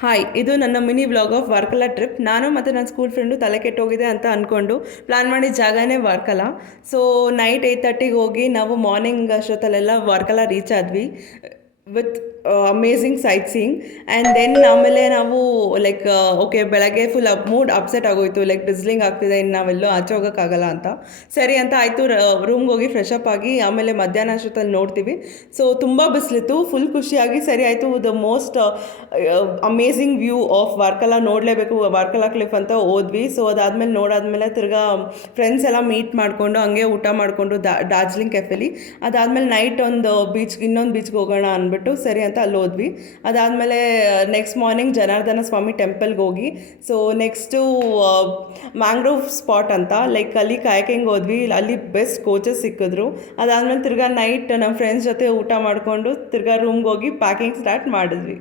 Hi, ಇದು ನನ್ನ mini vlog of Varkala trip. ನಾನು ಮತ್ತು ನನ್ನ ಸ್ಕೂಲ್ ಫ್ರೆಂಡು ತಲೆ ಕೆಟ್ಟೋಗಿದೆ ಅಂತ ಅಂದ್ಕೊಂಡು ಪ್ಲ್ಯಾನ್ ಮಾಡಿದ ಜಾಗನೇ ವರ್ಕಲ. ಸೊ ನೈಟ್ 8:30ಗೆ ಹೋಗಿ ನಾವು ಮಾರ್ನಿಂಗ್ ಅಷ್ಟೊತ್ತಲ್ಲೆಲ್ಲ ವರ್ಕಲ ರೀಚ್ ಆದ್ವಿ with amazing sightseeing. And then ಆಮೇಲೆ ನಾವು ಲೈಕ್ ಓಕೆ, ಬೆಳಗ್ಗೆ ಫುಲ್ ಮೂಡ್ ಅಪ್ಸೆಟ್ ಆಗೋಯಿತು, ಲೈಕ್ ಬಿಸ್ಲಿಂಗ್ ಆಗ್ತಿದೆ, ಇನ್ನು ನಾವೆಲ್ಲೋ ಆಚೆ ಹೋಗೋಕ್ಕಾಗಲ್ಲ ಅಂತ. ಸರಿ ಅಂತ ಆಯಿತು, ರೂಮ್ಗೆ ಹೋಗಿ ಫ್ರೆಶ್ ಅಪ್ ಆಗಿ ಆಮೇಲೆ ಮಧ್ಯಾಹ್ನ ಅಷ್ಟೊತ್ತಲ್ಲಿ ನೋಡ್ತೀವಿ. ಸೊ ತುಂಬ ಬಿಸಿಲಿತ್ತು, ಫುಲ್ ಖುಷಿಯಾಗಿ ಸರಿ ಆಯಿತು, the most amazing view of Varkala ನೋಡಲೇಬೇಕು, ವರ್ಕಲ ಕ್ಲಿಫ್ ಅಂತ ಹೋದ್ವಿ. ಸೊ ಅದಾದಮೇಲೆ ನೋಡಾದ್ಮೇಲೆ ತಿರ್ಗಾ ಫ್ರೆಂಡ್ಸ್ ಎಲ್ಲ ಮೀಟ್ ಮಾಡಿಕೊಂಡು ಹಂಗೆ ಊಟ ಮಾಡಿಕೊಂಡು ಡಾರ್ಜಿಲಿಂಗ್ ಕೆಫೆಲಿ. ಅದಾದಮೇಲೆ ನೈಟ್ ಒಂದು ಇನ್ನೊಂದು ಬೀಚ್ಗೆ ಹೋಗೋಣ ಅಂದ್ಬಿಟ್ಟು ಸರಿ ಅಂತ ಅಲ್ಲಿ ಹೋದ್ವಿ. ಅದಾದಮೇಲೆ ನೆಕ್ಸ್ಟ್ ಮಾರ್ನಿಂಗ್ ಜನಾರ್ದನ ಸ್ವಾಮಿ ಟೆಂಪಲ್ಗೆ ಹೋಗಿ, ಸೊ ನೆಕ್ಸ್ಟು ಮ್ಯಾಂಗ್ರೋವ್ ಸ್ಪಾಟ್ ಅಂತ, ಲೈಕ್ ಅಲ್ಲಿ ಕಾಯಕಿಂಗ್ ಹೋದ್ವಿ. ಅಲ್ಲಿ ಬೆಸ್ಟ್ ಕೋಚಸ್ ಸಿಕ್ಕಿದ್ರು. ಅದಾದಮೇಲೆ ತಿರ್ಗಾ ನೈಟ್ ನಮ್ಮ ಫ್ರೆಂಡ್ಸ್ ಜೊತೆ ಊಟ ಮಾಡಿಕೊಂಡು ತಿರ್ಗಾ ರೂಮ್ಗೆ ಹೋಗಿ ಪ್ಯಾಕಿಂಗ್ ಸ್ಟಾರ್ಟ್ ಮಾಡಿದ್ವಿ.